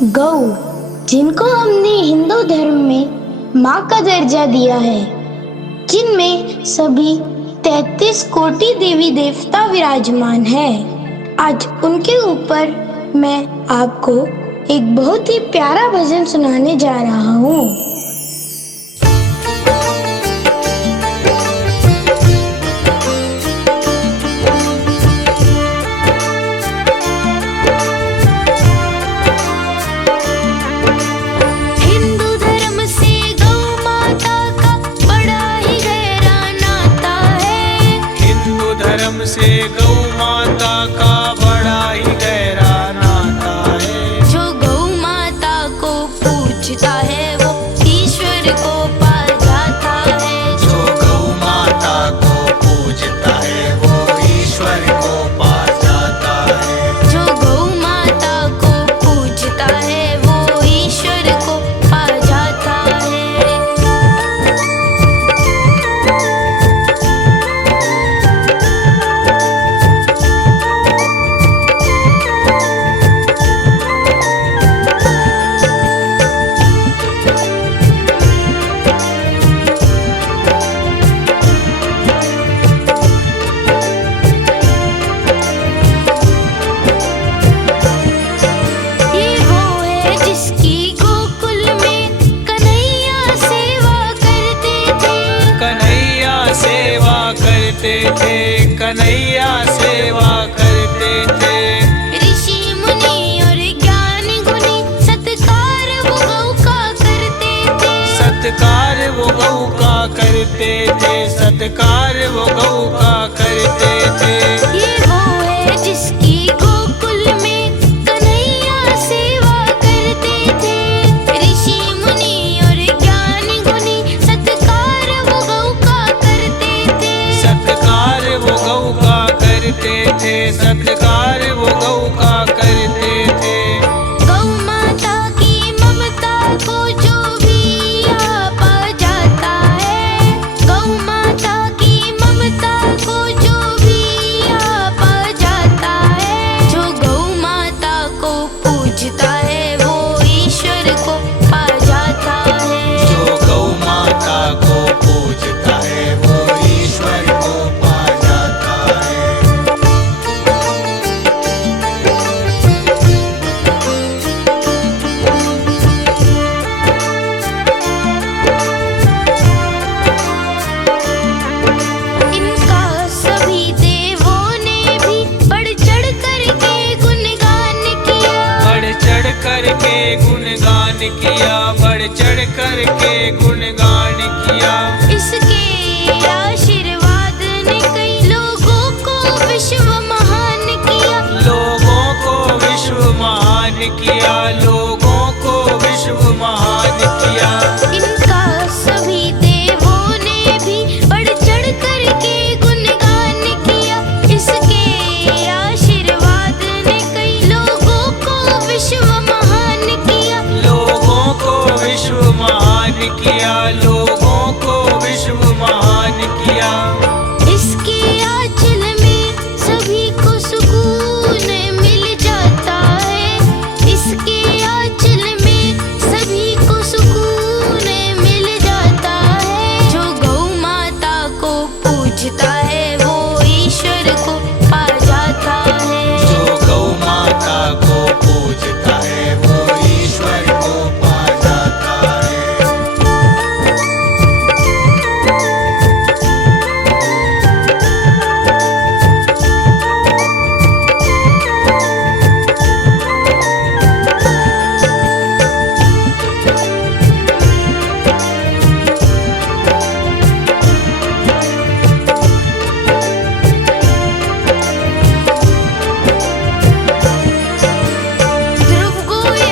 गौ, जिनको हमने हिंदू धर्म में माँ का दर्जा दिया है, जिनमें सभी 33 कोटि देवी देवता विराजमान है, आज उनके ऊपर मैं आपको एक बहुत ही प्यारा भजन सुनाने जा रहा हूँ। से गौ माता का बड़ा ही गहरा नाता है। जो गौ माता को पूजता है वो ईश्वर को पा जाता है। जो गौ माता को पूजता है वो ईश्वर को पा जाता है। जो गौ माता को पूजता है वो ईश्वर को पा जाता है। कन्हैया सेवा करते थे। ऋषि मुनि और ज्ञानी गुनी सत्कार वो गौ का करते थे। सत्कार वो गौ का करते थे। सत्कार वो गौ का करते थे। ये वो है जिसकी गोकुल में कन्हैया सेवा करते थे। ऋषि मुनि और ज्ञानी गुनी सत्कार वो गौ का करते थे। सत्कार वो गौ का करते थे। सत्कार वो गौ का करते थे। गौ माता की ममता को जो भी पा जाता है। गौ माता की ममता को जो भी पा जाता है। जो गौ माता को पूजता है वो ईश्वर को पा जाता है। जो गौ माता को पूजता है वो ईश्वर को पा जाता है। इनका सभी देवों ने भी बढ़ चढ़ करके गुणगान किया। बढ़ चढ़ करके गुणगान किया। बढ़ चढ़ करके गुणगान किया। इसके आशीर्वाद ने कई लोगों को विश्व महान किया। लोगों को विश्व महान किया। लोगों को विश्व महान किया। इनका सभी देवों ने भी बढ़ चढ़ करके गुणगान किया। इसके आशीर्वाद ने कई लोगों को विश्व महान किया। लोगों को विश्व महान किया। लोगों को विश्व महान किया। इसके आंचल में सभी को सुकून मिल जाता है। इसके आंचल में सभी को सुकून मिल जाता है। जो गौ माता को पूजता है वो ईश्वर को पा जाता है। जो गौ माता को पूजता है वो ईश्वर को पा जाता है। ध्रुव गोयल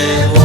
है वो